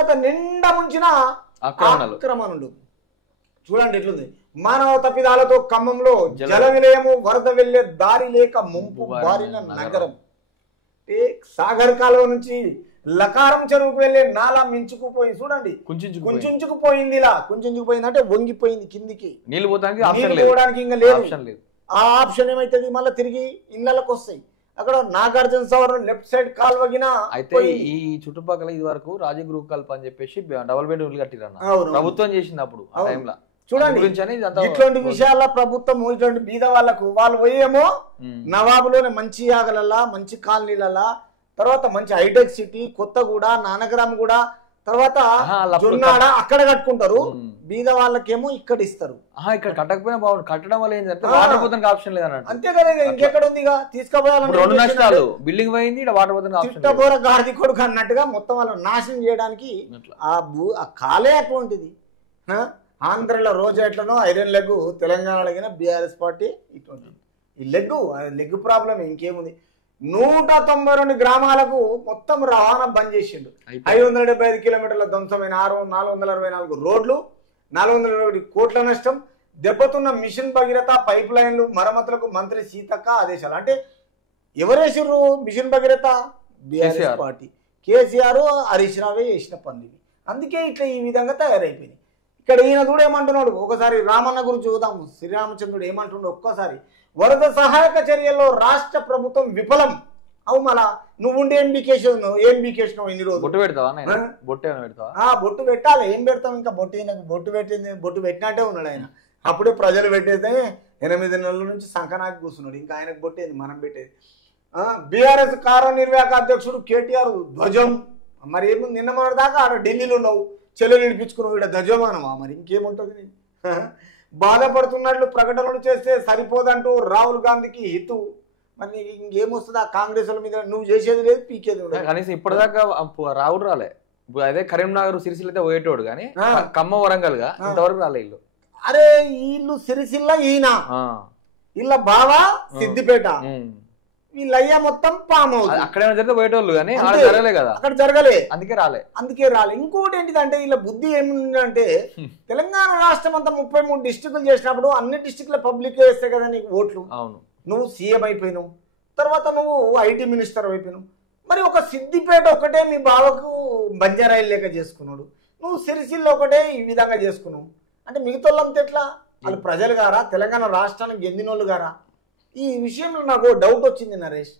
తర్వాత నిండా ముంచిన ఆక్రమణలు చూడండి ఎట్లుంది. మానవ తప్పిదాలతో ఖమ్మంలో జల విలయము, వరద వెళ్లే దారి లేక ముంపు బారిన నగరం. సాగర్ కాలువ నుంచి లకారం చెరువుకు వెళ్లే నాలా మించుకుపోయింది. చూడండి కుంచుకుపోయింది. ఇలా కుంచుకుపోయింది అంటే వంగిపోయింది కిందికి. నీళ్ళు పోవడానికి ఇంకా లేదు. ఆ ఆప్షన్ ఏమైతుంది, మళ్ళీ తిరిగి ఇళ్లకి వస్తాయి. అక్కడ నాగార్జున సాగర్ లెఫ్ట్ సైడ్ కాల్వగిన. అయితే ఈ చుట్టుపక్కల ఇది వరకు రాజగృహ కల్ప అని చెప్పేసి డబుల్ బెడ్రూమ్లు కట్టిరన్న ప్రభుత్వం చేసింది అప్పుడు ఆ టైంలో. చూడండి ఇట్లాంటి విషయాల ప్రభుత్వం ఇటువంటి బీద వాళ్ళకు వాళ్ళు పోయేమో నవాబులోనే మంచి ఆగలల్లా, మంచి కాలనీలల్లా, తర్వాత మంచి హైటెక్ సిటీ, కొత్తగూడ, నానగ్రామ్ కూడా, తర్వాత జొన్నాడ అక్కడ కట్టుకుంటారు. బీద వాళ్ళకేమో ఇక్కడ ఇస్తారు. ఇక్కడ కట్టకపోయినా బాగుంది. కట్టడం వల్ల ఏంటంటే వాటర్ పోతానికి ఆప్షన్ లేదన్నట్టు. అంతే కదా, ఇంకెక్కడ ఉంది ఇక తీసుకుపోయాలి. బిల్డింగ్ పోయింది, వాటర్ పోతానికి గాడిది కొడుకు అన్నట్టుగా మొత్తం వాళ్ళని నాశనం చేయడానికి ఆ కాలే అటువంటిది. ఆంధ్రలో రోజు ఎట్లనో ఐరన్ లెగ్, తెలంగాణలో బీఆర్ఎస్ పార్టీ ఇటువంటి ఈ లెగ్ ప్రాబ్లం ఇంకేముంది. 192 గ్రామాలకు మొత్తం రవాణా బంద్ చేసిండు. 575 కిలోమీటర్ల ధ్వంసమైన 464 రోడ్లు, 420 కోట్ల నష్టం, దెబ్బతున్న మిషన్ భగీరథ పైప్ లైన్లు మరమ్మతులకు మంత్రి సీతక్క ఆదేశాలు. అంటే ఎవరేసిర్రు mission Bhagiratha? BRS party, KCR, Harish రావే చేసిన పనులు. అందుకే ఇట్లా ఈ విధంగా తయారైపోయింది. ఇక్కడ ఈయన కూడా ఏమంటున్నాడు, ఒకసారి రామన్న గురించి చూద్దాము. శ్రీరామచంద్రుడు ఏమంటున్నాడు ఒక్కసారి. వరద సహాయక చర్యల్లో రాష్ట్ర ప్రభుత్వం విఫలం. అవు మళ్ళా నువ్వుండి ఏం బీకేసినావు ఇన్ని రోజులు? బొట్టు పెడతావా? బొట్టు పెట్టాలి. ఏం పెడతాం ఇంకా? బొట్టు పెట్టినట్టే ఉన్నాడు ఆయన. అప్పుడే ప్రజలు పెట్టేదే 8 నెలల నుంచి సంకనాకి కూర్చున్నాడు. ఇంకా ఆయనకు బొట్టేది మనం పెట్టేది. బీఆర్ఎస్ కార్యనిర్వాహక అధ్యక్షుడు కేటీఆర్ ధ్వజం. మరి ఏముంది, నిన్న మొన్నటి దాకా ఆడ ఢిల్లీలో ఉన్నావు, చెల్లెలు నడిపించుకున్నావు, ఇక్కడ ధ్వజమానమా? మరి ఇంకేముంటుంది? బాధపడుతున్నట్లు ప్రకటనలు చేస్తే సరిపోదంటూ రాహుల్ గాంధీకి హితు. మరి ఇంకేమొస్తుంది ఆ కాంగ్రెస్ మీద? నువ్వు చేసేది లేదు, పీకేది లేదు. కనీసం ఇప్పటిదాకా రాహుల్ రాలే. అదే కరీంనగర్, సిరిసిల్ల అయితే పోయేటోడు కానీ ఖమ్మం, వరంగల్ గా ఇంతవరకు రాలే ఇల్లు. అరే వీళ్ళు సిరిసిల్ల, ఈయన వీళ్ళ బావా సిద్దిపేట, వీళ్ళయ్యా మొత్తం పాము. అక్కడే జరిగితే పోయేటోళ్ళు కానీ జరగలే కదా, అక్కడ జరగలే, అందుకే రాలే. ఇంకోటి ఏంటిదంటే వీళ్ళ బుద్ధి ఏముందంటే, తెలంగాణ రాష్ట్రం అంతా 33 డిస్ట్రిక్టులు చేసినప్పుడు అన్ని డిస్ట్రిక్ట్ల పబ్లిక్ వేస్తే కదా నీకు ఓట్లు. అవును, నువ్వు సీఎం అయిపోయినావు, తర్వాత నువ్వు ఐటీ మినిస్టర్ అయిపోయినావు. మరి ఒక సిద్దిపేట ఒకటే మీ బావకు బంజారాయిల్ లేక చేసుకున్నాడు, నువ్వు సిరిసిల్ల ఒకటే ఈ విధంగా చేసుకున్నావు. అంటే మిగతా వాళ్ళంతా ఎట్లా? వాళ్ళు ప్రజలు గారా, తెలంగాణ రాష్ట్రానికి చెందినోళ్ళు గారా? ఈ విషయంలో నాకు డౌట్ వచ్చింది నరేష్.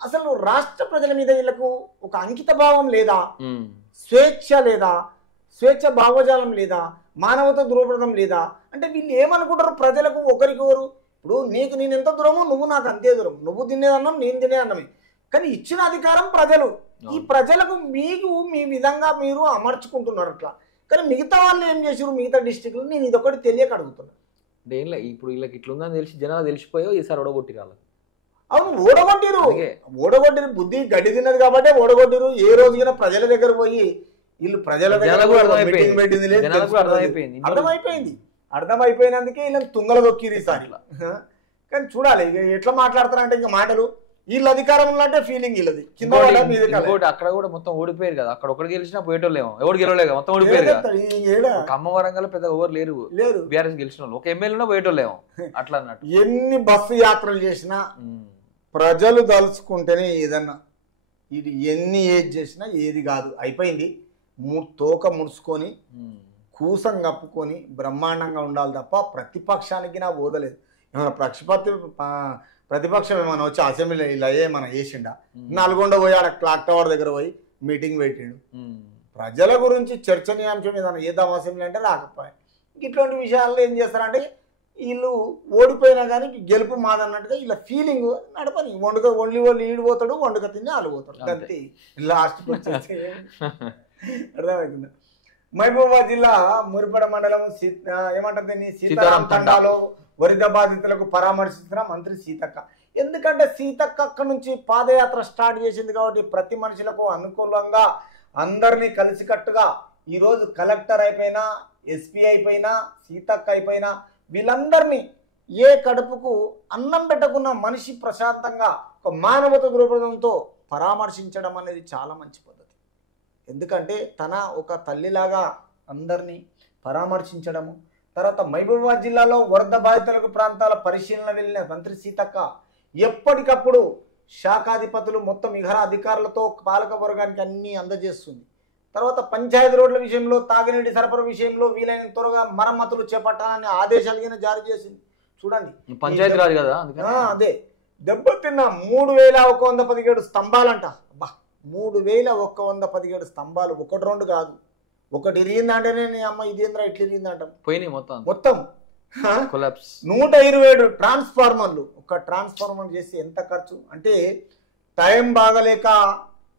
అసలు రాష్ట్ర ప్రజల మీద వీళ్ళకు ఒక అంకిత భావం లేదా, స్వేచ్ఛ లేదా, స్వేచ్ఛ భావజాలం లేదా, మానవత దృక్పథం లేదా? అంటే వీళ్ళు ఏమనుకుంటారు ప్రజలకు ఒకరికొకరు? ఇప్పుడు నీకు నేను ఎంత దూరమో నువ్వు నాకు అంతే దూరం, నువ్వు తినేదన్నం నేను తినే అన్నమే. కానీ ఇచ్చిన అధికారం ప్రజలు, ఈ ప్రజలకు మీకు మీ విధంగా మీరు అమర్చుకుంటున్నారు అట్లా. కానీ మిగతా వాళ్ళు ఏం చేసారు మిగతా డిస్ట్రిక్ట్లు? నేను ఇదొకటి తెలియక అడుగుతున్నా. అంటే ఏం లేదు, ఇప్పుడు వీళ్ళకి ఇట్లుందని తెలిసి జనాలు తెలిసిపోయో ఈసారి ఓడగొట్టి రాలి. అవును, ఓడగొట్టిరు. బుద్ధి గడ్డి తిన్నది కాబట్టి ఓడగొట్టిరు. ఏ రోజుకైనా ప్రజల దగ్గర పోయి వీళ్ళు ప్రజల దగ్గర అర్థమైపోయినందుకే వీళ్ళని తుంగల దొక్కిరు ఈసారి. కానీ చూడాలి ఇక ఎట్లా మాట్లాడతారంటే ఇంకా మాటలు. వీళ్ళ అధికారంలో అంటే ఫీలింగ్ వీళ్ళది. కింద అక్కడ కూడా మొత్తం ఓడిపోయారు కదా, అక్కడ ఒకటి గెలిచినా పోయేటోళ్ళేమో, ఎవరు గెలవలేదు, మొత్తం ఓడిపోయారు. ఖమ్మం వరంగల్ పెద్ద ఎవరు లేరు బీఆర్ఎస్ గెలిచిన వాళ్ళు. ఒక ఎమ్మెల్యేనా పోయేటోళ్ళేమో అట్లా అన్నట్టు. ఎన్ని బస్సు యాత్రలు చేసినా ప్రజలు తలుచుకుంటేనే ఏదన్నా, ఇది ఎన్ని ఏది చేసినా ఏది కాదు, అయిపోయింది. తోక ముడుచుకొని కూసం కప్పుకొని బ్రహ్మాండంగా ఉండాలి తప్ప ప్రతిపక్షానికి నా ఓదలేదు. ఏమైనా ప్రతిపక్షం ఏమైనా వచ్చి అసెంబ్లీలో ఇలా ఏమైనా చేసిండా? నల్గొండ పోయి ఆడ క్లాక్ టవర్ దగ్గర పోయి మీటింగ్ పెట్టిండు. ప్రజల గురించి చర్చనీయాంశం ఏదైనా చేద్దాం అసెంబ్లీ అంటే రాకపోయా. ఇట్లాంటి విషయాల్లో ఏం చేస్తారంటే వీళ్ళు ఓడిపోయినా కానీ గెలుపు మాదన్నట్టుగా వీళ్ళ ఫీలింగ్ నడపని. ఓన్లీ వాళ్ళు ఈడిపోతాడు, వండుక తిని వాళ్ళు పోతాడు, అంతే. లాస్ట్కి వచ్చేసి అర్థమవుతుందా? మహబూబాబాద్ జిల్లా మురిపడ మండలం ఏమంటుంది సీతారాం తండాలో వరద బాధితులకు పరామర్శిస్తున్న మంత్రి సీతక్క. ఎందుకంటే సీతక్క అక్కడ నుంచి పాదయాత్ర స్టార్ట్ చేసింది కాబట్టి ప్రతి మనుషులకు అనుకూలంగా అందరినీ కలిసికట్టుగా ఈరోజు కలెక్టర్ అయిపోయినా, ఎస్పీ అయిపోయినా, సీతక్క అయిపోయినా వీళ్ళందరినీ ఏ కడుపుకు అన్నం పెట్టకున్న మనిషి ప్రశాంతంగా ఒక మానవత దృక్పథంతో పరామర్శించడం అనేది చాలా మంచి పద్ధతి. ఎందుకంటే తన ఒక తల్లిలాగా అందరినీ పరామర్శించడము. తర్వాత మహబూబాబాద్ జిల్లాలో వరద బాధితులకు ప్రాంతాల పరిశీలన వెళ్ళిన మంత్రి సీతక్క ఎప్పటికప్పుడు శాఖాధిపతులు మొత్తం ఇతర అధికారులతో పాలక వర్గానికి అన్ని అందజేస్తుంది. తర్వాత పంచాయతీ రోడ్ల విషయంలో తాగునీటి సరఫరా విషయంలో వీలైన త్వరగా మరమ్మతులు చేపట్టాలని ఆదేశాలు జారీ చేసింది. చూడండి పంచాయతీ రాజ్ కదా, అదే దెబ్బతిన్న 3117 స్తంభాలంట. అబ్బా 3117 స్తంభాలు, 1-2 కాదు. ఒకటి ఇరిగిందంటేనే నీ అమ్మ ఇదేంద్రా ఇట్లా ఇరిగిందంట, పోయినాయి మొత్తం 127 ట్రాన్స్ఫార్మర్లు. ఒక ట్రాన్స్ఫార్మర్ చేసి ఎంత ఖర్చు అంటే టైం బాగలేక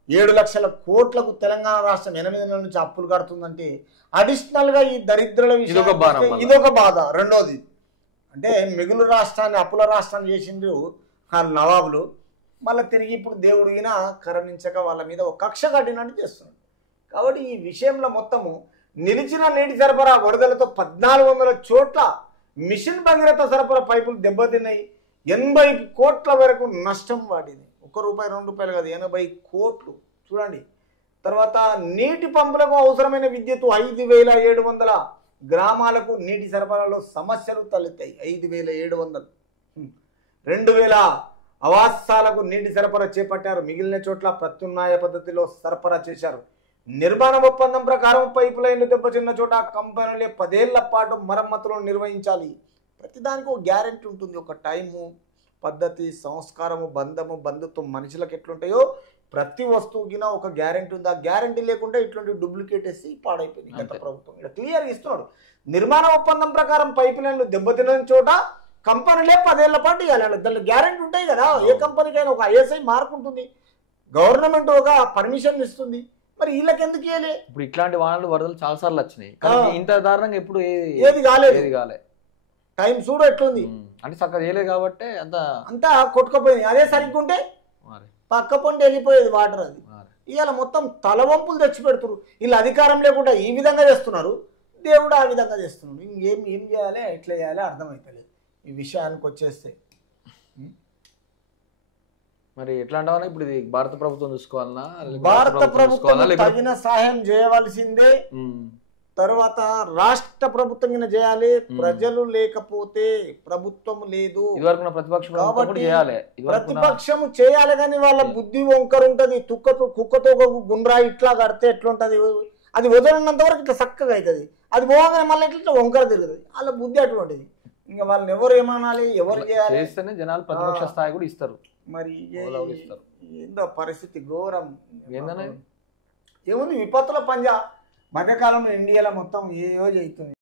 7 లక్షల కోట్లకు తెలంగాణ రాష్ట్రం 8 నెలల నుంచి అప్పులు కడుతుందంటే అడిషనల్ గా ఈ దరిద్రుల విషయం ఇదొక బాధ. రెండోది అంటే మిగులు రాష్ట్రాన్ని అప్పుల రాష్ట్రాన్ని చేసిండ్రు ఆ నవాబులు, మళ్ళీ తిరిగి ఇప్పుడు దేవుడిగిన కరుణించక వాళ్ళ మీద ఒక కక్ష కట్టినట్టు చేస్తున్నాడు. కాబట్టి ఈ విషయంలో మొత్తము నిలిచిన నీటి సరఫరా వరదలతో 1400 చోట్ల మిషన్ భగీరథ సరఫరా పైపులు దెబ్బతిన్నాయి. 80 కోట్ల వరకు నష్టం వాటిది. ₹1, ₹2 కాదు, 80 కోట్లు. చూడండి. తర్వాత నీటి పంపులకు అవసరమైన విద్యుత్ 5700 గ్రామాలకు నీటి సరఫరాలో సమస్యలు తలెత్తాయి. 5700. 2000 ఆవాసాలకు నీటి సరఫరా చేపట్టారు. మిగిలిన చోట్ల ప్రత్యామ్నాయ పద్ధతిలో సరఫరా చేశారు. నిర్మాణ ఒప్పందం ప్రకారం పైపు లైన్లు దెబ్బతిన్న చోట కంపెనీలే 10 ఏళ్ల పాటు మరమ్మతులను నిర్వహించాలి. ప్రతిదానికి ఒక గ్యారెంటీ ఉంటుంది. ఒక టైము, పద్ధతి, సంస్కారము, బంధుత్వం మనుషులకు ఎట్లుంటాయో ప్రతి వస్తువుకినా ఒక గ్యారెంటీ ఉంది. ఆ గ్యారెంటీ లేకుండా ఇట్లాంటి డూప్లికేట్ వేసి పాడైపోయింది గత ప్రభుత్వం. ఇక్కడ క్లియర్ ఇస్తున్నాడు. నిర్మాణ ఒప్పందం ప్రకారం పైపు లైన్లు దెబ్బతిన్న చోట కంపెనీలే 10 ఏళ్ల పాటు ఇవ్వాలి. దాంట్లో గ్యారెంటీ ఉంటాయి కదా. ఏ కంపెనీకైనా ఒక ఐఎస్ఐ మార్క్ ఉంటుంది, గవర్నమెంట్ ఒక పర్మిషన్ ఇస్తుంది. మరి వీళ్ళకి ఎందుకు ఇవ్వాలి? ఇప్పుడు ఇట్లాంటి వానలు వరదలు చాలా సార్లు వచ్చినాయి, ఇంత దారుణంగా ఎప్పుడు ఏది కాలేదు. టైం చూడు ఎట్లుంది అంటే చక్కగా చేయలేదు కాబట్టి అంతా కొట్టుకుపోయింది. అదే సరిగ్గా ఉంటే పక్క పొంటి వెళ్ళిపోయేది వాటర్. అది ఇవాళ మొత్తం తలవంపులు తెచ్చి పెడుతున్నారు. వీళ్ళు అధికారం లేకుండా ఈ విధంగా చేస్తున్నారు, దేవుడు ఆ విధంగా చేస్తున్నాడు. ఏం చేయాలి, ఎట్లా చేయాలి అర్థమవుతలేదు ఈ విషయానికి వచ్చేస్తే. మరి ఎట్లా అంటావా? ఇప్పుడు ఇది భారత ప్రభుత్వం చూసుకోవాలన్నా, భారత ప్రభుత్వం తగిన సహాయం చేయవలసిందే. తర్వాత రాష్ట్ర ప్రభుత్వం కింద చేయాలి. ప్రజలు లేకపోతే ప్రభుత్వం లేదు. ప్రతిపక్షము చేయాలి కానీ వాళ్ళ బుద్ధి వంకర ఉంటది. కుక్కతో గుండ్రా ఇట్లా కడితే ఎట్లుంటది, అది వదిలినంత వరకు ఇట్లా చక్కగా అవుతుంది. అది పోగానే మళ్ళీ ఇట్లా వంకర తిరుగుతుంది. వాళ్ళ బుద్ధి అటువంటిది. ఇంకా వాళ్ళని ఎవరు ఏమనాలి, ఎవరు చేయాలి? జనాలు ప్రతిపక్ష స్థాయి కూడా ఇస్తారు. మరి ఏందో పరిస్థితి ఘోరం. ఏముంది విపత్తుల పంజా. మధ్యకాలంలో ఇండియాలో మొత్తం ఏవో చేస్తుంది.